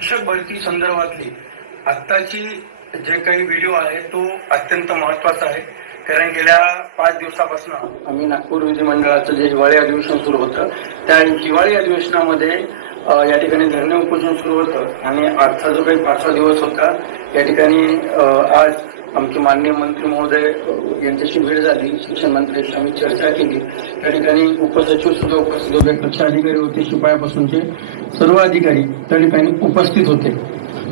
शिक्षक भरती संदर्भातली आत्ताची जे काही व्हिडिओ आहे तो अत्यंत महत्वाचा आहे. कारण गेल्या 5 दिवसापासून आम्ही नागपूर विधिमंडळाचं जे हिवाळी अधिवेशन सुरू होतं त्या हिवाळी अधिवेशनामध्ये या ठिकाणी धरणे उपोषण सुरू होतं आणि आजचा जो काही 5वा दिवस होता या ठिकाणी आज आमचे माननीय मंत्री महोदय यांच्याशी भेट झाली. शिक्षण मंत्र्यांशी आम्ही चर्चा केली. त्या ठिकाणी उपसचिव सुद्धा उपस्थित होते, कक्ष अधिकारी होते, शिपायापासूनचे सर्व अधिकारी त्या ठिकाणी उपस्थित होते.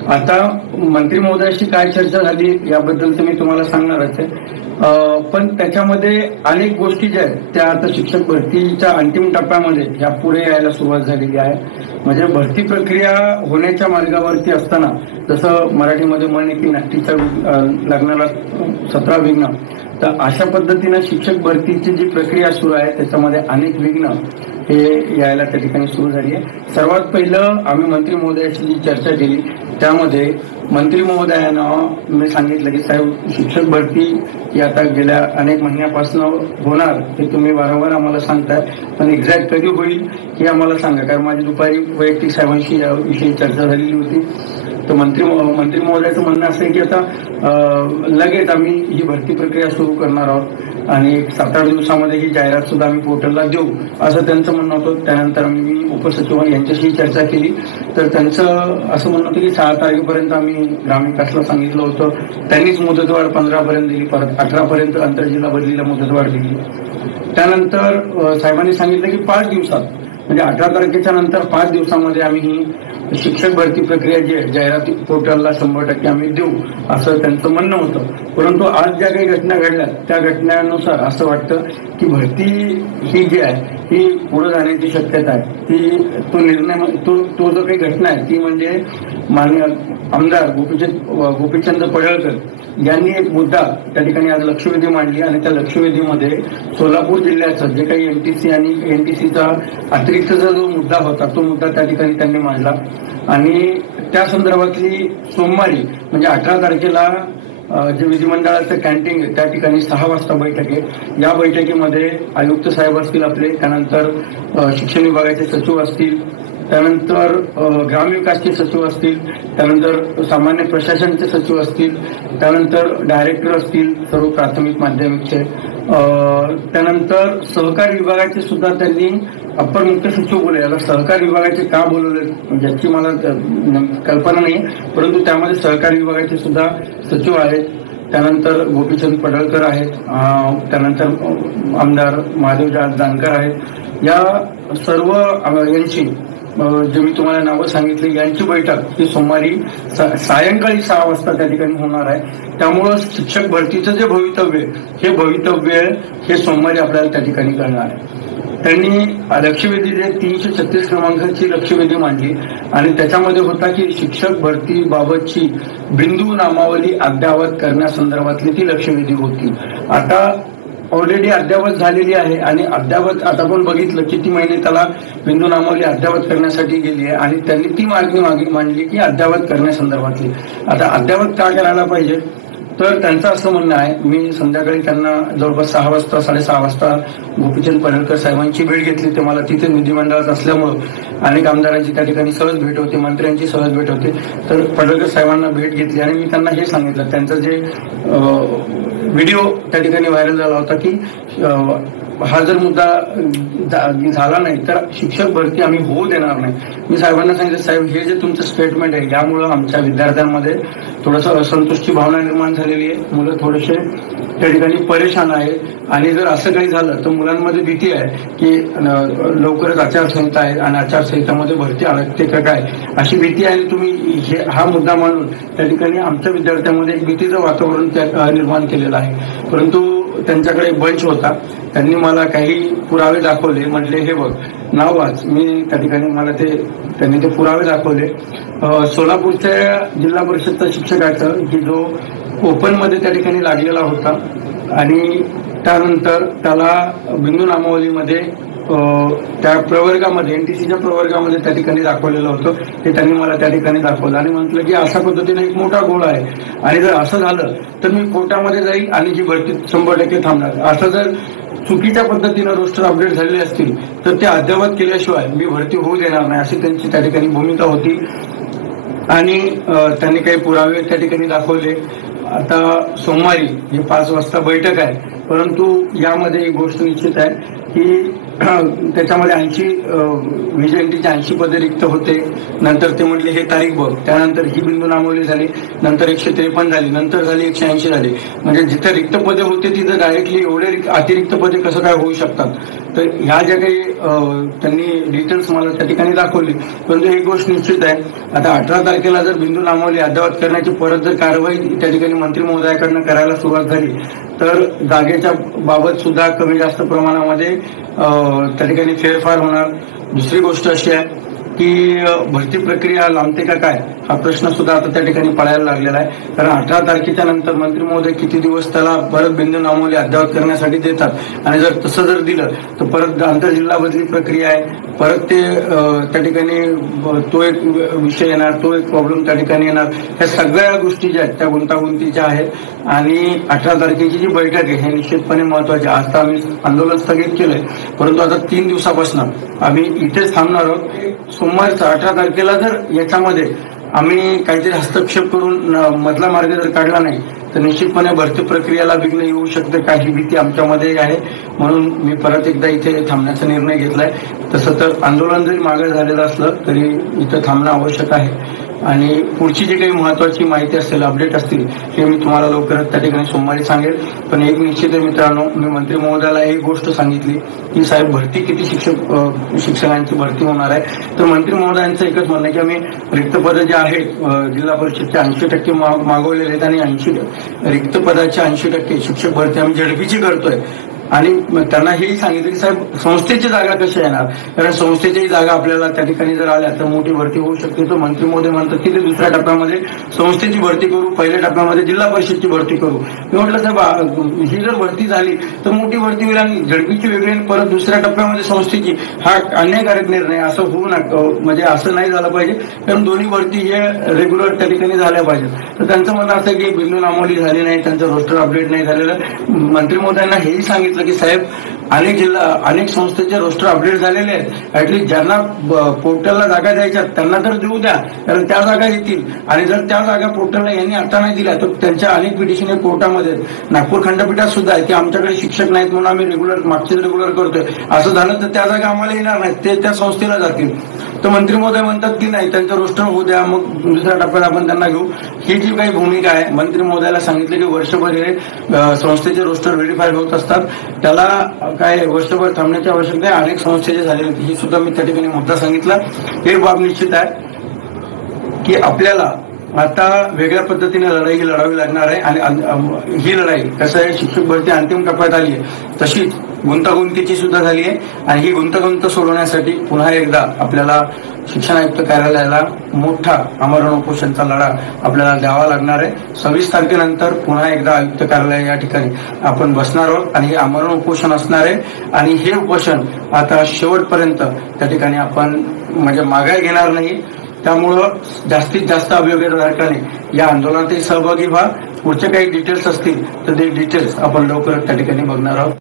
आता मंत्री महोदयाशी काय चर्चा झाली याबद्दल तर मी तुम्हाला सांगणारच आहे. पण त्याच्यामध्ये अनेक गोष्टी ज्या आहेत त्या आता शिक्षक भरतीच्या अंतिम टप्प्यामध्ये ह्या पुढे यायला सुरुवात झालेली आहे. म्हणजे भरती प्रक्रिया होण्याच्या मार्गावरती असताना जसं मराठीमध्ये म्हणे की नाट्याच्या लग्नाला 17 विघ्न, तर अशा पद्धतीनं शिक्षक भरतीची जी प्रक्रिया सुरू आहे त्याच्यामध्ये अनेक विघ्न हे यायला त्या ठिकाणी सुरू झाली आहे. सर्वात पहिलं आम्ही मंत्री महोदयाशी जी चर्चा केली त्यामध्ये मंत्री महोदयानं मी सांगितलं की साहेब शिक्षक भरती ही आता गेल्या अनेक महिन्यापासून होणार हे तुम्ही वारंवार आम्हाला सांगताय, पण एक्झॅक्ट कधी होईल हे आम्हाला सांगा. कारण माझी दुपारी वैयक्तिक साहेबांशी याविषयी चर्चा झालेली होती. तर मंत्री महोदयाचं म्हणणं असं आहे की आता लगेच आम्ही ही भरती प्रक्रिया सुरू करणार आहोत आणि 7-8 दिवसामध्ये ही जाहिरात सुद्धा आम्ही पोर्टलला देऊ असं त्यांचं म्हणणं होतं. त्यानंतर मी उपसचिव यांच्याशी चर्चा केली तर त्यांचं असं म्हणणं होतं की 6 तारखेपर्यंत आम्ही ग्रामविकासला सांगितलं होतं. त्यांनीच मुदतवाढ 15 पर्यंत दिली, परत 18 पर्यंत आंतरजिल्हा बदलीला मुदतवाढ दिली. त्यानंतर साहेबांनी सांगितलं की 5 दिवसात म्हणजे 18 तारखेच्या नंतर 5 दिवसामध्ये आम्ही ही शिक्षक भरती प्रक्रिया जी आहे जाहिराती पोर्टलला 100% आम्ही देऊ असं त्यांचं म्हणणं होतं. परंतु आज ज्या काही घटना घडल्या त्या घटनांनुसार असं वाटतं की भरती ही जी आहे ही पुढे जाण्याची शक्यता आहे. ती तो निर्णय तो जो काही घटना आहे ती म्हणजे माननीय आमदार गोपीचंद पडळकर यांनी एक मुद्दा त्या ठिकाणी आज लक्षवेधी मांडली आणि त्या लक्षवेधीमध्ये सोलापूर जिल्ह्याचं जे काही एमटीसी आणि एनटीसीचा अतिरिक्तचा जो मुद्दा होता तो मुद्दा त्या ठिकाणी त्यांनी मांडला आणि त्या संदर्भातली सोमवारी म्हणजे 18 तारखेला जे विधिमंडळाचं कॅन्टीन आहे त्या ठिकाणी 6 वाजता बैठक आहे. या बैठकीमध्ये आयुक्त साहेब असतील आपले, त्यानंतर शिक्षण विभागाचे सचिव असतील, त्यानंतर ग्रामविकासचे सचिव असतील, त्यानंतर सामान्य प्रशासनचे सचिव असतील, त्यानंतर डायरेक्टर असतील सर्व प्राथमिक माध्यमिकचे, त्यानंतर सहकार विभागाचे सुद्धा त्यांनी अप्पर मुख्य सचिव बोलले. याला सहकार विभागाचे का बोलवले याची मला कल्पना नाही, परंतु त्यामध्ये सहकार विभागाचे सुद्धा सचिव आहेत. त्यानंतर गोपीचंद पडळकर आहेत, त्यानंतर आमदार महादेव जानकर आहेत. या सर्व यांची जे मी तुम्हाला नावं सांगितली यांची बैठक ही सोमवारी सायंकाळी 6 वाजता त्या ठिकाणी होणार आहे. त्यामुळं शिक्षक भरतीचं जे भवितव्य हे सोमवारी आपल्याला त्या ठिकाणी कळणार आहे. त्यांनी लक्षवेधी 336 क्रमांकाची लक्षवेधी मांडली आणि त्याच्यामध्ये होता की शिक्षक भरती बाबतची बिंदू नामावली अद्ययावत करण्यासंदर्भातली ती लक्षवेधी होती. आता ऑलरेडी अद्ययावत झालेली आहे आणि अद्ययावत आता आपण बघितलं किती महिने त्याला बिंदू नामावली अद्ययावत करण्यासाठी गेली आहे आणि त्यांनी ती मागणी मांडली की अद्ययावत करण्यासंदर्भातली. आता अद्ययावत का करायला पाहिजे तर त्यांचं असं म्हणणं आहे, मी संध्याकाळी त्यांना जवळपास 6 वाजता 6:30 वाजता गोपीचंद पडळकर साहेबांची भेट घेतली. ते मला तिथे विधिमंडळात असल्यामुळं अनेक आमदारांची त्या ठिकाणी सहज भेट होते, मंत्र्यांची सहज भेट होते. तर पडळकर साहेबांना भेट घेतली आणि मी त्यांना हे सांगितलं, त्यांचं जे व्हिडिओ त्या ठिकाणी व्हायरल झाला होता की हा जर मुद्दा झाला नाही तर शिक्षक भरती आम्ही होऊ देणार नाही. मी साहेबांना सांगितलं, साहेब हे जे तुमचं स्टेटमेंट आहे यामुळं आमच्या विद्यार्थ्यांमध्ये थोडंसं असंतुष्टी भावना निर्माण झालेली आहे. मुलं थोडेसे त्या ठिकाणी परेशान आहे आणि जर असं काही झालं तर मुलांमध्ये भीती आहे की लवकरच आचारसंहिता आहे आणि आचारसंहितामध्ये भरती अडकते का काय अशी भीती आहे. आणि तुम्ही हा मुद्दा मांडून त्या ठिकाणी आमच्या विद्यार्थ्यांमध्ये एक भीतीचं वातावरण निर्माण केलेलं आहे. परंतु त्यांच्याकडे बंच होता, त्यांनी मला काही पुरावे दाखवले, म्हटले हे बघ नाव वाच. मी त्या ठिकाणी त्यांनी ते पुरावे दाखवले. सोलापूरच्या जिल्हा परिषदचा शिक्षकाचा की जो ओपन मध्ये त्या ठिकाणी लागलेला होता आणि त्यानंतर त्याला बिंदू नामावलीमध्ये त्या प्रवर्गामध्ये एनटीसीच्या प्रवर्गामध्ये त्या ठिकाणी दाखवलेलं होतं. ते त्यांनी मला त्या ठिकाणी दाखवलं आणि म्हटलं की अशा पद्धतीने एक मोठा गोळ आहे आणि जर असं झालं तर मी कोर्टामध्ये जाईल आणि ही भरती 100% थांबणार. असं जर चुकीच्या पद्धतीनं रोस्टर अपडेट झालेले असतील तर ते अद्ययावत केल्याशिवाय मी भरती होऊ देणार नाही अशी त्यांची त्या ठिकाणी भूमिका होती. आणि त्यांनी काही पुरावे त्या ठिकाणी दाखवले. आता सोमवारी ही 5 वाजता बैठक आहे, परंतु यामध्ये एक गोष्ट निश्चित आहे की त्याच्यामध्ये 80 व्हीजेंटीचे 80 पदे रिक्त होते. नंतर ते म्हटले हे तारीख बघ, त्यानंतर ही बिंदू नामवली झाली, नंतर 153 झाली, नंतर झाली 180 झाली. म्हणजे जिथे रिक्त पदे होते तिथे डायरेक्टली एवढे अतिरिक्त पदे कसं काय होऊ शकतात. तर ह्या ज्या काही त्यांनी डिटेल्स मला त्या ठिकाणी दाखवली. परंतु एक गोष्ट निश्चित आहे, आता 18 तारखेला जर बिंदू नामवली अद्ययावत करण्याची परत जर कारवाई त्या ठिकाणी मंत्री महोदयाकडनं करायला सुरुवात झाली तर जागेच्या बाबत सुद्धा कमी जास्त प्रमाणामध्ये त्या ठिकाणी फेरफार होणार. दुसरी गोष्ट अशी आहे की भरती प्रक्रिया लांबते का काय हा प्रश्न सुद्धा आता त्या ठिकाणी पडायला लागलेला आहे. कारण 18 तारखेच्या नंतर मंत्री महोदय किती दिवस त्याला परत बिंदू नामवली अद्ययावत करण्यासाठी देतात, आणि जर तसं जर दिलं तर परत आंतरजिल्हा बदली प्रक्रिया आहे, परत ते त्या ठिकाणी तो एक विषय येणार, तो एक प्रॉब्लेम त्या ठिकाणी येणार. ह्या सगळ्या गोष्टी ज्या आहेत त्या गुंतागुंतीच्या आहेत. आणि 18 तारखेची जी बैठक आहे हे निश्चितपणे महत्वाची. आज तर आम्ही आंदोलन स्थगित केलंय, परंतु आता 3 दिवसापासून आम्ही इथेच थांबणार आहोत. सोमवारचा 18 तारखेला जर याच्यामध्ये आम्ही काहीतरी हस्तक्षेप करून मधला मार्ग जर काढला नाही तर निश्चितपणे भरती प्रक्रियेला विघ्न येऊ शकते का ही भीती आमच्यामध्ये आहे. म्हणून मी परत एकदा इथे थांबण्याचा निर्णय घेतलाय. तसं तर आंदोलन जरी मागे झालेलं असलं तरी इथं थांबणं आवश्यक आहे. आणि पुढची जी काही महत्वाची माहिती असेल, अपडेट असतील, हे मी तुम्हाला लवकरच त्या ठिकाणी सोमवारी सांगेल. पण एक निश्चित आहे मित्रांनो, मी मंत्री महोदयाला एक गोष्ट सांगितली की साहेब भरती किती शिक्षकांची भरती होणार आहे. तर मंत्री महोदयांचं एकच म्हणणं आहे की आम्ही रिक्त पदं जे आहेत जिल्हा परिषदचे 80% मागवलेले आहेत आणि 80 रिक्त पदाच्या 80% शिक्षक भरती आम्ही झडपीची करतोय. आणि त्यांना हेही सांगितलं की साहेब संस्थेची जागा कशी येणार, कारण संस्थेची जागा आपल्याला त्या ठिकाणी जर आल्या तर मोठी भरती होऊ शकते. तर मंत्री महोदय म्हणतात की ते दुसऱ्या टप्प्यामध्ये संस्थेची भरती करू, पहिल्या टप्प्यामध्ये जिल्हा परिषदची भरती करू. मी म्हटलं साहेब ही जर भरती झाली तर मोठी भरती होईल आणि झडपीची वेगळी परत दुसऱ्या टप्प्यामध्ये संस्थेची, हा अन्यायकारक निर्णय. असं होऊ नका, म्हणजे असं नाही झालं पाहिजे, कारण दोन्ही भरती हे रेग्युलर त्या ठिकाणी झाल्या पाहिजेत. तर त्यांचं म्हणणं असं की बिंदू नामवली झाली नाही, त्यांचं रोस्टर अपडेट नाही झालेलं. मंत्री महोदयांना हेही सांगितलं की साहेब अनेक संस्थेचे रोस्टर अपडेट झालेले आहेत, ऍटलीस्ट ज्यांना पोर्टलला जागा द्यायच्या त्यांना तर देऊ द्या, कारण त्या जागा येतील. आणि जर त्या जागा पोर्टलला यांनी आता नाही दिल्या तर त्यांच्या अनेक पिटिशन कोर्टामध्ये, नागपूर खंडपीठात सुद्धा आहे की आमच्याकडे शिक्षक नाहीत म्हणून आम्ही मागचेच रेग्युलर करतोय. असं झालं तर त्या जागा आम्हाला येणार नाहीत, ते त्या संस्थेला जातील. तर मंत्री महोदय म्हणतात की नाही, त्यांचं रोस्टर होऊ द्या, मग दुसऱ्या टप्प्यात आपण त्यांना घेऊ. ही जी काही भूमिका आहे, मंत्री महोदयाला सांगितलं की वर्षभर हे संस्थेचे रोस्टर व्हेरीफाय होत असतात, त्याला काय वर्षभर थांबण्याची आवश्यकता आहे. अनेक संस्थेचे झाले होते, ही सुद्धा मी त्या ठिकाणी मुद्दा सांगितला. हे बाब निश्चित आहे की आपल्याला आता वेगळ्या पद्धतीने लढाई लढावी लागणार आहे. आणि ही लढाई कसं आहे, शिक्षक भरती अंतिम टप्प्यात आली आहे, तशीच गुंतागुंतीची सुद्धा झाली आहे. आणि ही गुंतागुंत सोडवण्यासाठी पुन्हा एकदा आपल्याला शिक्षण आयुक्त कार्यालयाला मोठा आमरण उपोषणचा लढा आपल्याला द्यावा लागणार आहे. 26 तारखेनंतर पुन्हा एकदा आयुक्त कार्यालय या ठिकाणी आपण बसणार आहोत आणि हे आमरण उपोषण असणार आहे. आणि हे उपोषण आता शेवटपर्यंत त्या ठिकाणी आपण म्हणजे मागे घेणार नाही. त्यामुळं जास्तीत जास्त अभियोगधारकाने या आंदोलनातही सहभागी व्हा. पुढचे काही डिटेल्स असतील तर ते डिटेल्स आपण लवकरच त्या ठिकाणी बघणार आहोत.